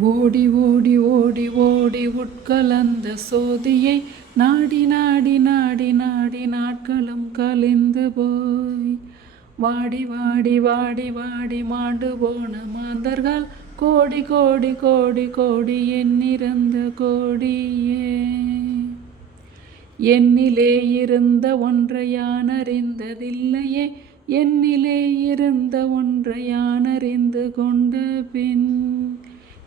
ஓடி ஓடி ஓடி ஓடி உட்கலந்த சோதியை நாடி நாடி நாடி நாடி நாட்களும் கலிந்து போய். வாடி வாடி வாடி வாடி மாண்டு போன மாந்தர்கள் கோடி கோடி கோடி கோடி எண்ணிறந்த கோடியே. என்னிலே இருந்த ஒன்றை யானறிந்ததில்லையே என்னிலே இருந்த ஒன்றை யான் கொண்ட பின்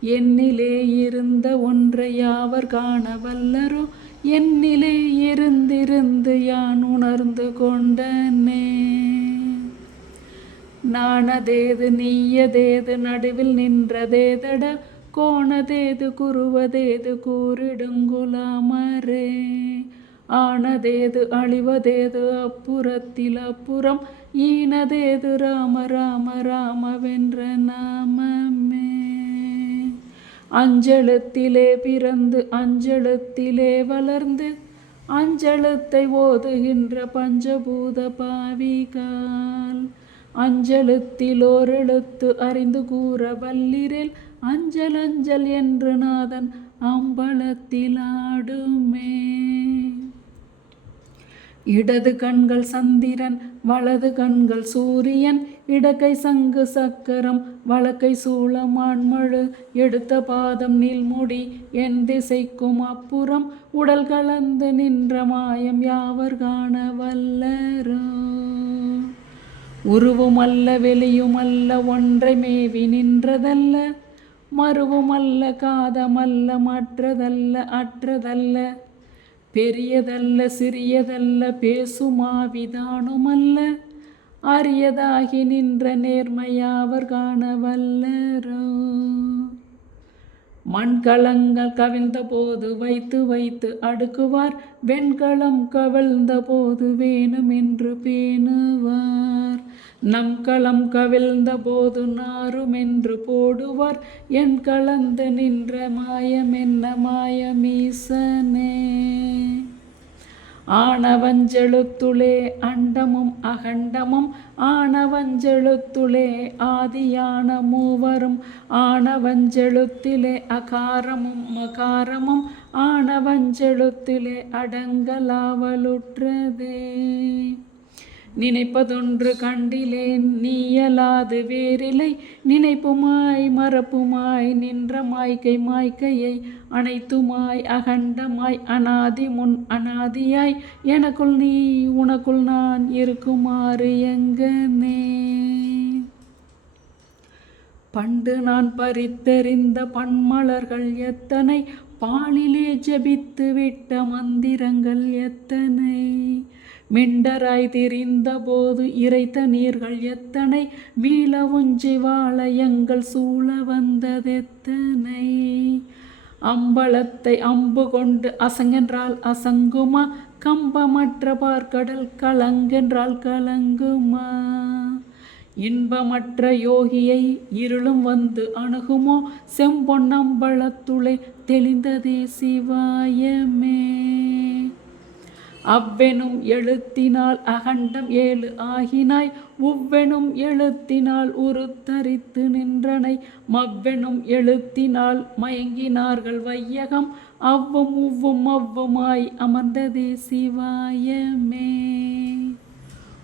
என்னிலே இருந்த ஒன்றை யாவர் காண வல்லரோ என்னிலே இருந்திருந்து யான் உணர்ந்து கொண்டனே? நானதேது நீயதேது நடுவில் நின்றதேதட? கோணதேது குருவதேது கூறிடுங்குலாமரே ஆனதேது அழிவதேது அப்புறத்தில் அப்புறம்? ஈனதேது ராம ராம ராமவென்ற நாமமே. அஞ்சலத்திலே பிறந்து அஞ்சலத்திலே வளர்ந்து அஞ்சலத்தை ஓதுகின்ற பஞ்சபூத பாவிகால். அஞ்சலத்தில் ஓரெழுத்து அறிந்து கூற வல்லிரில் அஞ்சல் அஞ்சல் என்று நாதன் அம்பலத்தில் ஆடுமே. இடது கண்கள் சந்திரன் வலது கண்கள் சூரியன் இடக்கை சங்கு சக்கரம் வழக்கை சூளமான்மழு எடுத்த பாதம் நீள்முடி என் திசைக்கும் அப்புறம் உடல் கலந்து நின்ற மாயம் யாவர் காண வல்லரோ? உருவுமல்ல வெளியுமல்ல ஒன்றை மேவி நின்றதல்ல. மறுவுமல்ல காதமல்ல மற்றதல்ல அற்றதல்ல. பெரியதல்ல சிறியதல்ல பேசுமாவிதானுமல்ல அரியதாகி நின்ற நேர்மையாவர் காண வல்லரோ. மண்கலங்கள் கவிழ்ந்த போது வைத்து வைத்து அடுக்குவார் வெண்கலம் கவிழ்ந்த போது வேணுமென்று பேணுவார். நம் களம் கவிழ்ந்த போது நாருமென்று போடுவார் என் கலந்து நின்ற மாயமென்ன மாயமீசனே. ஆணவஞ்செழுத்துளே அண்டமும் அகண்டமும் ஆணவஞ்செழுத்துளே ஆதியான மூவரும் ஆணவஞ்செழுத்திலே அகாரமும் மகாரமும் ஆணவஞ்செழுத்திலே அடங்கலாவலுற்றதே. நினைப்பதொன்று கண்டிலேன் நீயலாது வேறிலை நினைப்புமாய் மறப்புமாய் நின்ற மாய்க்கை மாய்க்கையை அனைத்துமாய் அகண்டமாய் அனாதி முன் அனாதியாய் எனக்குள் நீ உனக்குள் நான் இருக்குமாறு எங்கனே பண்டு நான் பறித்தெறிந்த பன்மலர்கள் எத்தனை? பாலிலே ஜபித்து விட்ட மந்திரங்கள் எத்தனை? மிண்டராய் திரிந்தபோது இறைத்த நீர்கள் எத்தனை? வீழவுஞ்சி வாழயங்கள் சூழ வந்ததெத்தனை அம்பலத்தை அம்பு கொண்டு அசங்கென்றால் அசங்குமா? கம்பமற்ற பார்க்கடல் கலங்கென்றால் கலங்குமா? இன்பமற்ற யோகியை இருளும் வந்து அணுகுமோ? செம்பொன்னம்பளத்துளை தெளிந்ததே சிவாயமே. அவ்வெனும் எழுத்தினால் அகண்டம் ஏழு ஆகினாய் உவ்வெனும் எழுத்தினால் உருத்தரித்து நின்றனை மவ்வெனும் எழுத்தினால் மயங்கினார்கள் வையகம் அவ்வும் உவ்வும் அவ்வுமாய் அமர்ந்ததே சிவாயமே.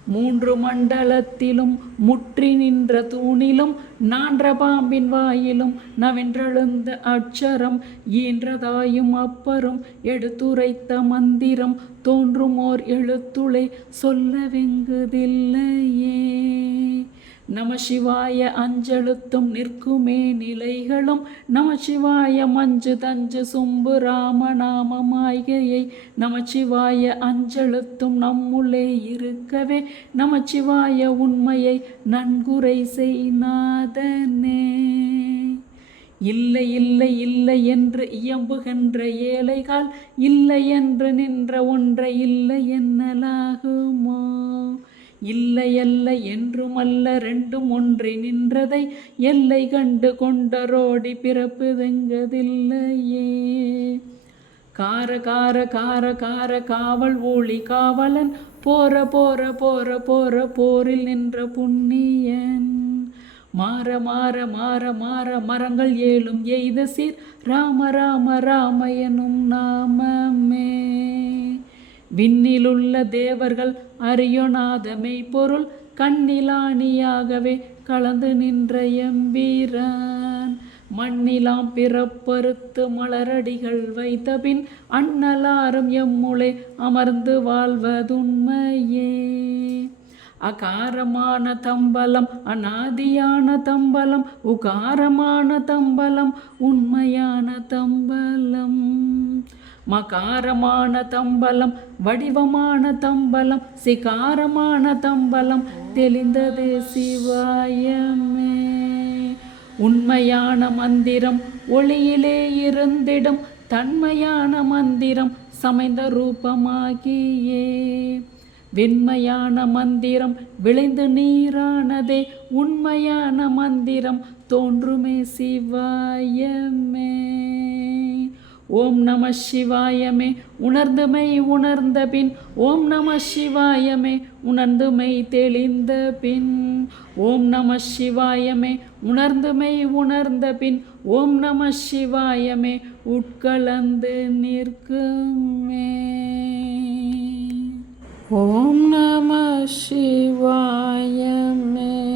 மூன்று மண்டலத்திலும் முற்றி நின்ற தூணிலும் நான்ற பாம்பின் வாயிலும் நவென்றெழுந்த அட்சரம் ஈன்றதாயும் அப்பரும் எடுத்துரைத்த மந்திரம் தோன்றுமோர் எழுத்துளை சொல்ல வெங்குதில்லையே. நம சிவாய அஞ்செழுத்தும் நிற்குமே நிலைகளும். நம சிவாய மஞ்சு தஞ்சு சும்பு ராம நாம மாய்கையை நம சிவாய அஞ்சலுத்தும் நம்முள்ளே இருக்கவே. நம சிவாய உண்மையை நன்குரை செய்நாதனே. இல்லை இல்லை இல்லை என்று இயம்புகின்ற ஏழைகால் இல்லை என்று நின்ற ஒன்றை இல்லை என்னலாகுமோ? இல்லையல்ல என்றுமல்ல ரெண்டும் ஒன்றி நின்றதை எல்லை கண்டு கொண்டரோடி பிறப்புதெங்கதில்லையே கார கார கார கார காவல் ஊழி காவலன் போற போற போற போற போரில் நின்ற புண்ணியன். மாற மாற மாற மாற மரங்கள் ஏழும் எய்த சீர் ராம ராம ராம எனும் நாமமே. விண்ணிலுள்ள தேவர்கள் அரியோநாதமை பொருள் கண்ணிலாணியாகவே கலந்து நின்ற எம்பீரன் மண்ணிலாம் பிறப்பறுத்து மலரடிகள் வைத்தபின் அண்ணலாரும் எம்முளே அமர்ந்து வாழ்வதுண்மையே. அகாரமான தம்பலம் அநாதியான தம்பலம் உகாரமான தம்பலம் உண்மையான தம்பலம். மகாரமான தம்பலம் வடிவமான தம்பலம் சிகாரமான தம்பலம் தெளிந்தது சிவாயமே. உண்மையான மந்திரம் ஒளியிலே இருந்திடும் தன்மையான மந்திரம் சமைந்த ரூபமாகியே. வெண்மையான மந்திரம் விளைந்து நீரானதே உண்மையான மந்திரம் தோன்றுமே சிவாயமே. ஓம் நம சிவாயமே. உணர்ந்துமை உணர்ந்த பின் ஓம் நம சிவாயமே. உணர்ந்துமை தெளிந்த பின் ஓம் நம சிவாயமே. உணர்ந்துமை உணர்ந்த பின் ஓம் நம சிவாயமே. உட்கலந்து நிற்குமே. ஓம் நம சிவாயமே.